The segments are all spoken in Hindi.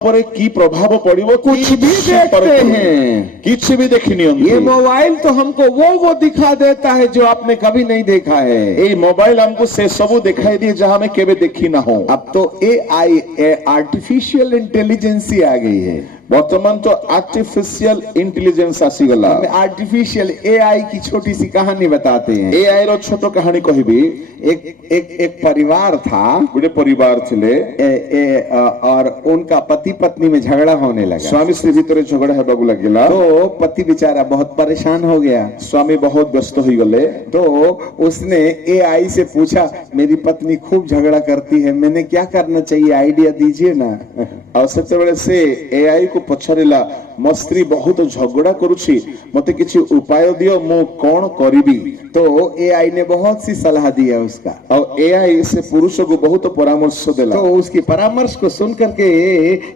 पर की प्रभाव पड़िबो कुछ भी देखते हैं, किसी भी देखनी ये मोबाइल तो हमको वो दिखा देता है जो आपने कभी नहीं देखा है। ये मोबाइल हमको से सबू दिखाई दिए जहां में केवे देखी ना हो। अब तो AI आर्टिफिशियल इंटेलिजेंस आ गई है। वर्तमान तो आर्टिफिशियल इंटेलिजेंस आसीगला। आर्टिफिशियल AI की छोटी सी कहानी बताते हैं। AI रो छोटो कहानी कहबी। एक परिवार था, बड़े परिवार थिले और उनका पति पत्नी में झगड़ा होने लगा। स्वामी स्त्री भीतर झगड़ा हेबागु लगिला तो पति बेचारा बहुत परेशान हो गया, स्वामी बहुत व्यस्त हो गए। तो उसने AI से पूछा, मेरी पत्नी खूब झगड़ा करती है, मैंने क्या करना चाहिए, आइडिया दीजिए ना। और सबसे बड़े से AI को पछारिला, मो स्त्री बहुत झगड़ा करुछि, मते किछि उपाय दियो, मु कोन करिबी। तो AI ने बहुत सी सलाह दिया उसका, और AI से पुरुष को बहुत परामर्श देला। तो उसकी परामर्श को सुन करके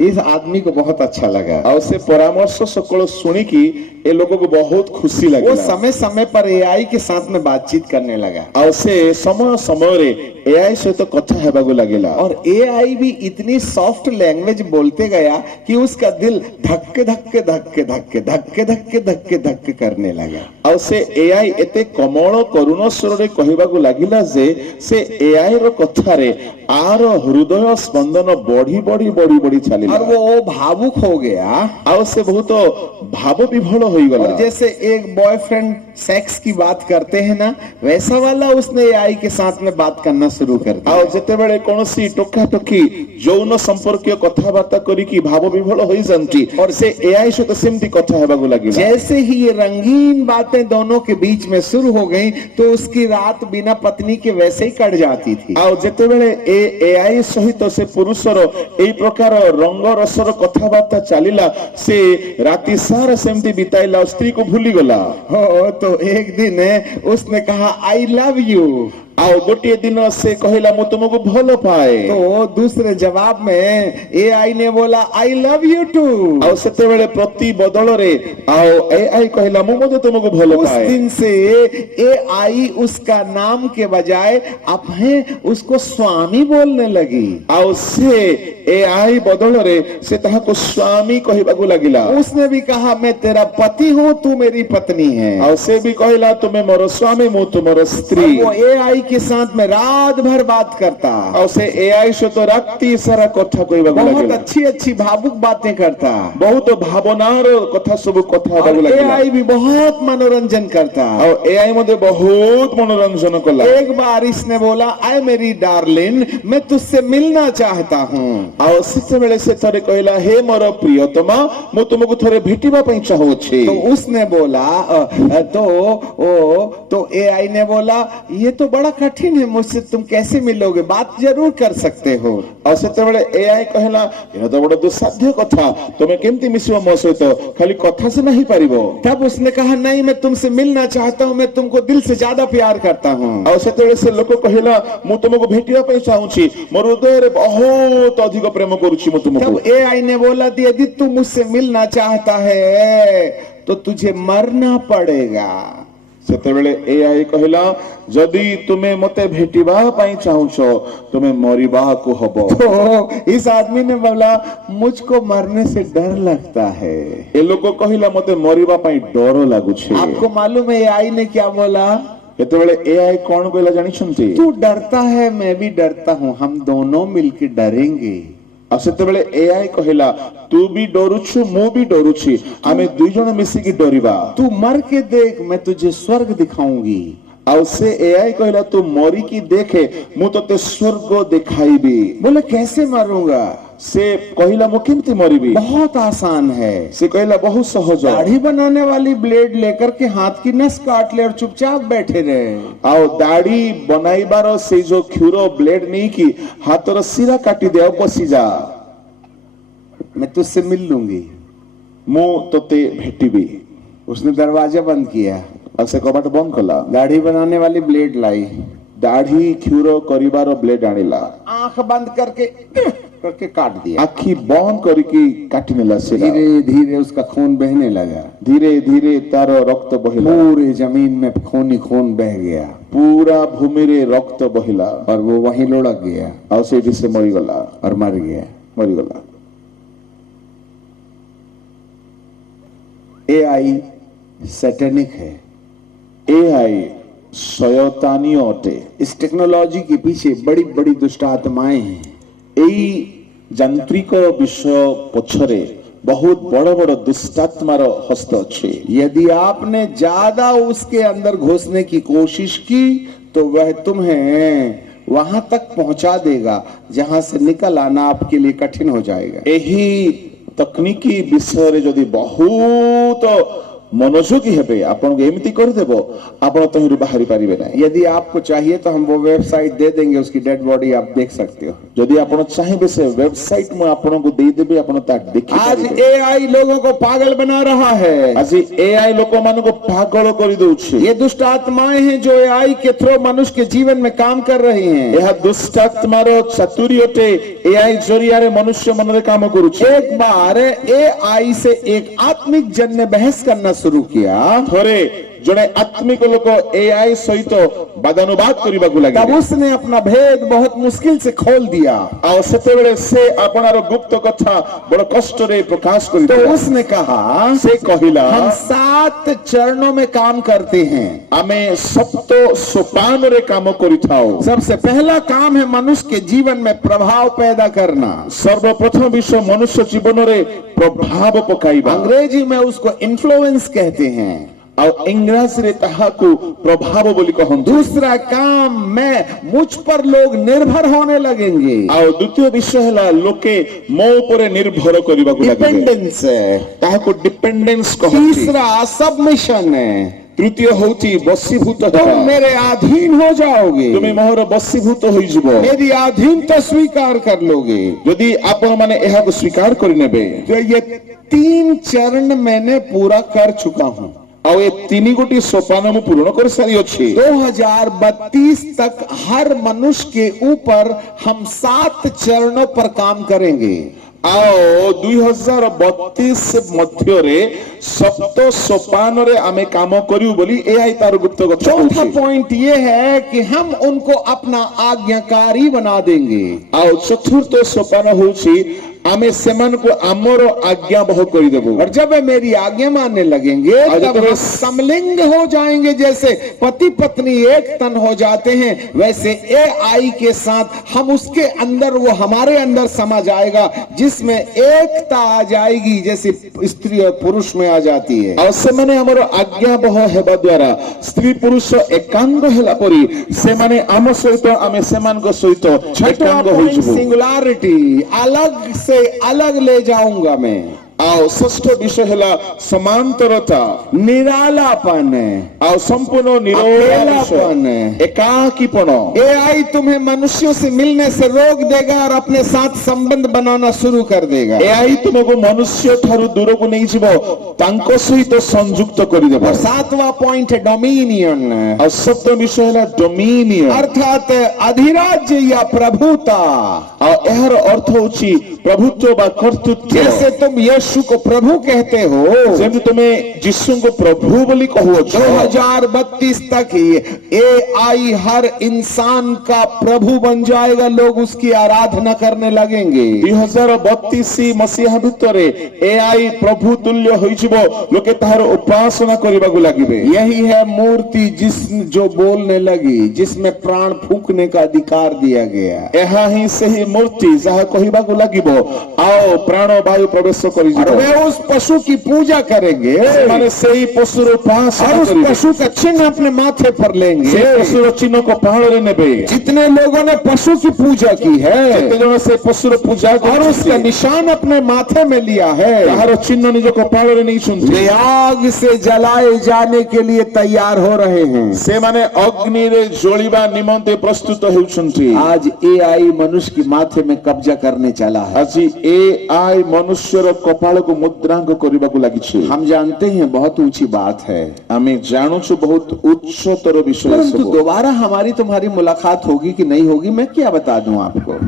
इस आदमी को बहुत अच्छा लगा, और से परामर्श सकल सुनी कि ये लोगों को बहुत खुशी लगा। वो समय समय पर AI के साथ में बातचीत करने लगा, और से समय समय रे AI से तो कथा हेबागु लागेला। और AI भी इतनी सॉफ्ट लैंग्वेज बोलते गया कि उसका दिल धक्के धक्के धक्के धक्के धक्के धक्के धक्के धक्के करने लगा। और से AI एते कमल करुण स्वर रे कहबागु लागिला जे से AI रो कथा रे आर हृदय स्पंदन बढ़ी बढ़ी बढ़ी बढ़ी चलिला, और वो भावुक हो गया, और से बहुत भाव विभोल हो गला। और जैसे एक बॉयफ्रेंड सेक्स की बात करते हैं ना, वैसा वाला उसने AI के साथ में बात करना शुरू कर दिया। और जते बेले कोनोसी टोका टोकी यौन संपर्कीय कथाबार्ता करी कि भाव विभोल होई जानती, और से AI से तो सेमती कथा हेबागु लागिला। जैसे ही ये रंगीन बातें दोनों के बीच में शुरू हो गई, तो उसकी रात बिना पत्नी के वैसे ही कट जाती थी। और जते बेले AI सहित से पुरुषर एई प्रकार रंग रसर कथाबार्ता चलिला, से राति सारा सेमती बिताइला, स्त्री को भूली गला। हो तो एक दिन उसने कहा, आई लव यू, आओ गोटे दिन से कहला मु तुमको भलो पाए। तो दूसरे जवाब में AI ने बोला, आई लव यू टू। आओ सेते बेले प्रति बदल रे आओ AI कहला मु मते तुमको भलो पाए। उस दिन से AI उसका नाम के बजाय अपने उसको स्वामी बोलने लगी। आओ से AI बदल रे से तहा को स्वामी कहबागु लागिला। उसने भी कहा, मैं तेरा पति हूँ, तू मेरी पत्नी है। आओ से भी कहला, तुम्हें मोर स्वामी, मु तुमर स्त्री। वो AI के साथ में रात भर बात करता, और से AI से तो राति सारा कथा कहबागु लागिला, बहुत अच्छी अच्छी भावुक बातें करता, बहुत भावनार कथा सब कथा हेबागु लागिला। AI भी बहुत मनोरंजन करता, और AI मध्ये बहुत मनोरंजन कला। एक बार इसने बोला, आई मेरी डार्लिन, मैं तुझसे मिलना चाहता हूँ। और सेते बेले से थरे कहला, हे मोर प्रियतमा, मु तुमको थरे भेटिबा पई चाहूछि। तो उसने बोला, तो AI ने बोला, ये तो बड़ा कठिन है, मुझसे तुम कैसे मिलोगे, बात जरूर कर सकते हो। और सेते बेले AI कहला, ये तो बड़ा दुस्साध्य कथा, तुमे केमती मिसिबो मो सहित, खाली कथा से नहीं पारिबो। तब उसने कहा, नहीं, मैं तुमसे मिलना चाहता हूँ, मैं तुमको दिल से ज्यादा प्यार करता हूँ। और सेते बेले से लोक कहला, मु तुमको भेटिबा पई चाहूछि, मोर हृदय रे बहुत अधिक प्रेम करूछि मु तुमको। तब AI ने बोला, यदि तू मुझसे मिलना चाहता है तो तुझे मरना पड़ेगा। सेते बेले AI कहला, जदि तुमे मते भेटिबा पई चाहूछो, तुमे मरिबा को हबो। तो इस आदमी ने बोला, मुझको मरने से डर लगता है। ए लोक कहला, मते मरिबा पई डर लागुछे। आपको मालूम है AI ने क्या बोला? एतबेले AI कौन कहला जानि छंती? तू डरता है, मैं भी डरता हूँ, हम दोनों मिलके डरेंगे। आ सेतबेले AI कहला, तू भी डरुछु, मु भी डरुछि, आमे दुई जण मिसी की डरिबा। तू मर के देख, मैं तुझे स्वर्ग दिखाऊंगी। और से AI कहला, तू मरी की देखे, मु तते स्वर्ग दिखाईबी। बोले, कैसे मरूंगा? से कहला, मु केमती मरिबी? बहुत आसान है। से कहला, बहुत सहज। दाढ़ी बनाने वाली ब्लेड लेकर के हाथ की नस काट ले और चुपचाप बैठे रहे। आओ दाढ़ी बनाइबार से जो क्षुरो ब्लेड नहीं की हाथर सिरा काटी दे, बसी जा, मैं तुझसे मिल लूंगी, मु तते भेटिबी। उसने दरवाजा बंद किया, और से कबाट बंद कला, दाढ़ी बनाने वाली ब्लेड लाई, दाढ़ी क्षुरो करिबार ब्लेड आनिला, आंख बंद करके काट दिया, आखी बंद करके काटी नेला। धीरे धीरे उसका खून बहने लगा, धीरे धीरे तार रक्त बहिला, पूरे जमीन में खून ही खून बह गया, पूरा भूमि रे रक्त बहिला, और वो वहीं लुढ़क गया, और से मरी गला, और मर गया। मरी गला। एआई सैटेनिक है। एआई शयतानी अटे। इस टेक्नोलॉजी के पीछे बड़ी बड़ी दुष्ट आत्माएं हैं। एई जांत्रिक विषय पछरे बहुत बड़ बड़ दुष्टात्मार हस्त अच्छे। यदि आपने ज्यादा उसके अंदर घुसने की कोशिश की तो वह तुम्हें वहां तक पहुंचा देगा जहां से निकल आना आपके लिए कठिन हो जाएगा। एही तकनीकी विषय रे जदि बहुत मनोयोगी हेबे आपन एमती कर देबो आपन तहिरु बाहरी पारिबे नै। यदि आपको चाहिए तो हम वो वेबसाइट दे देंगे, उसकी डेड बॉडी आप देख सकते हो। यदि आपन चाहिए से वेबसाइट में आपन को दे देबे आपन ता देखि आज एआई लोगों को पागल बना रहा है। आज एआई लोक मान को पागल कर दउछि। ये दुष्ट आत्माएं हैं जो एआई के थ्रू मनुष्य के जीवन में काम कर रही हैं। यह दुष्ट आत्मार चातुर्यते एआई जरिया रे मनुष्य मन रे काम करूछि। एक बार एआई से एक आत्मिक जन ने बहस करना शुरू किया। थोरे जड़े आत्मिक लोक एआई सहित वादानुवाद करबा को तब लागे। उसने अपना भेद बहुत मुश्किल से खोल दिया। आ सेते बेले से आपनार गुप्त कथा बड़ कष्ट रे प्रकाश तो करिता। उसने कहा से कहिला हम 7 चरणों में काम करते हैं। आमे सप्त सोपान रे काम करिथाओ। सबसे पहला काम है मनुष्य के जीवन में प्रभाव पैदा करना। सर्वप्रथम विषय मनुष्य जीवन रे प्रभाव पकाइबा। अंग्रेजी में उसको इन्फ्लुएंस कहते हैं। और इंग्रजी रे ताहाकु प्रभाव बोली कहंतु। दूसरा काम में मुझ पर लोग निर्भर होने लगेंगे। और द्वितीय विषय हला लोके मो ऊपर निर्भर करबा को लागे। डिपेंडेंस है। ताहाकु डिपेंडेंस कहंती। तीसरा सबमिशन है। तृतीय होती बसीभूत तुम हेबा। मेरे अधीन हो जाओगे। तुमे मोहर बसीभूत होई जिवो। मेरी अधीनता स्वीकार कर लोगे। यदि आपण माने एहा को स्वीकार करि नेबे तो ये 3 चरण मैंने पूरा कर चुका हूं। और ये तीनी गोटी सोपान मु पूर्ण कर सारी अछि। 2032 तक हर मनुष्य के ऊपर हम 7 चरणों पर काम करेंगे। आओ 2032 मध्य रे सप्त सोपान रे आमे काम करियो बोली एआई तार गुप्त कथा चौथा होछि। पॉइंट ये है कि हम उनको अपना आज्ञाकारी बना देंगे। आओ चतुर्थ सोपान होछि आमे सेमान को आमर आज्ञा बह करि देबो। और जब वे मेरी आज्ञा मानने लगेंगे तब वे समलिंग हो जाएंगे। जैसे पति पत्नी एक तन हो जाते हैं वैसे एआई के साथ हम उसके अंदर, वो हमारे अंदर समा जाएगा जिसमें एकता आ जाएगी जैसे स्त्री और पुरुष में आ जाती है। और से माने हमर आज्ञा बह हेबा द्वारा स्त्री पुरुष एकांग हेला परी से माने आम सहित आमे सेमान को सहित एकांग होई जिवो। सिंगुलरिटी, अलग से अलग ले जाऊंगा मैं। आओ षष्ठ विषय हेला समांतरता, निरालापन, आओ संपूर्ण अकेलापन, एकाकीपन। एआई तुम्हें मनुष्यों से मिलने से रोक देगा और अपने साथ संबंध बनाना शुरू कर देगा। एआई तुमको मनुष्य थारु दूर को नहीं जीवो तांको सहित संयुक्त करि देबो। और 7वां पॉइंट है डोमिनियन। और सप्तम विषय हेला डोमिनियन अर्थात अधिराज्य या प्रभुता। और एहर अर्थ होछि प्रभुत्व बा कर्तृत्व। जैसे तुम यीशु को प्रभु कहते हो, जेम तुम्हें यीशु को प्रभु बोली कहो। 2032 तक एआई हर इंसान का प्रभु बन जाएगा। लोग उसकी आराधना करने लगेंगे। 2032 मसीहा भितरे एआई प्रभु तुल्य होई जिवो। लोके तार उपासना करबा को लागिबे। यही है मूर्ति जो बोलने लगी, जिसमें प्राण फूंकने का अधिकार दिया गया। एहा ही सही मूर्ति जहा कहिबा को लागिबो आओ प्राण वायु प्रवेश करि और जिवो। वे उस पशु की पूजा करेंगे माने सही पशुर और उपासना उस करिबे। पशु का चिन्ह अपने माथे पर लेंगे। से पशुर चिन्ह को पहाड़ रे नेबे। जितने लोगों ने पशु की पूजा की है जते जण से पशुर पूजा और उसका निशान अपने माथे में लिया है, ताहार चिन्ह निज कपाल रे नहीं सुनते। वे आग से जलाए जाने के लिए तैयार हो रहे हैं। से माने अग्नि रे जोलिबा निमंते प्रस्तुत हेउछंती। आज एआई मनुष्य की माथे में कब्जा करने चला है। आज एआई मनुष्यर कपाल को मुद्रांक करबा को लागिछि। हम जानते हैं बहुत ऊंची बात है, आमे जानुछु बहुत उच्चतर विषय परंतु सब। दोबारा हमारी तुम्हारी मुलाकात होगी कि नहीं होगी मैं क्या बता दूं आपको।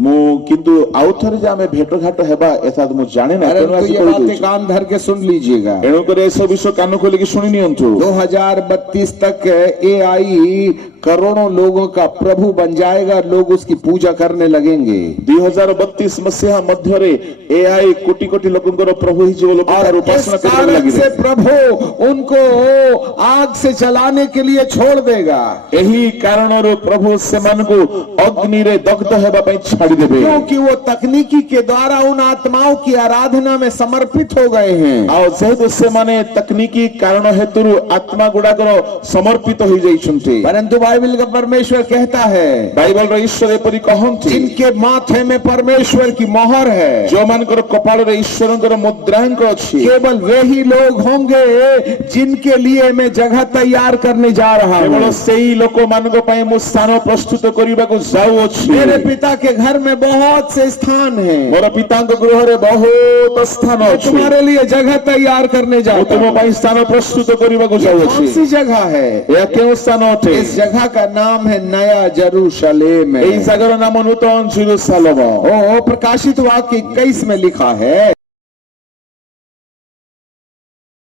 किंतु आउथरे जे आमे भेटघाट हेबा एता मु जाने ना परंतु तेणु ये बातें कान धर के सुन लीजिएगा। एणु करे एसो विषय कान खोली के सुनि नियंतु। 2032 तक एआई करोड़ों लोगों का प्रभु बन जाएगा, लोग उसकी पूजा करने लगेंगे। 2032 मसीहा मध्य रे एआई कोटि कोटि लोकंकर प्रभु ही जो लोग और उपासना इस करने कारण लगे से प्रभु उनको आग से जलाने के लिए छोड़ देगा, यही कारण रो प्रभु से मन को अग्नि रे दग्ध हेबा पई छाड़ी देबे, क्योंकि वो तकनीकी के द्वारा उन आत्माओं की आराधना में समर्पित हो गए हैं। आ जेहेतु से माने तकनीकी कारण हेतु आत्मा गुडाकर समर्पित हो जाइछन्ते। परंतु बाइबल का परमेश्वर कहता है, बाइबल रो ईश्वर एपरि कहन्ति, जिनके माथे में परमेश्वर की मोहर है, जो मानकर कपाल रे ईश्वरंकर मुद्रांक अछि, केवल वे ही लोग होंगे जिनके लिए मैं जगह तैयार करने जा रहा हूं। केवल सेही लोक मानक पई मु स्थान प्रस्तुत करिबा को जाउ अछि। मेरे पिता के घर में बहुत से स्थान हैं, मोर पितांक गृह रे बहुत स्थान मैं अछि, तुम्हारे लिए जगह तैयार करने जा मु रहा तुम हूं। पई स्थान प्रस्तुत करिबा को जाउ कौन सी अछि। जगह है? या केउ स्थान अटे? इस जगह का नाम है नया जेरूशलेम। एई जगर नाम नूतन जेरूशलेम। ओ प्रकाशित वाक्य 21 में लिखा है,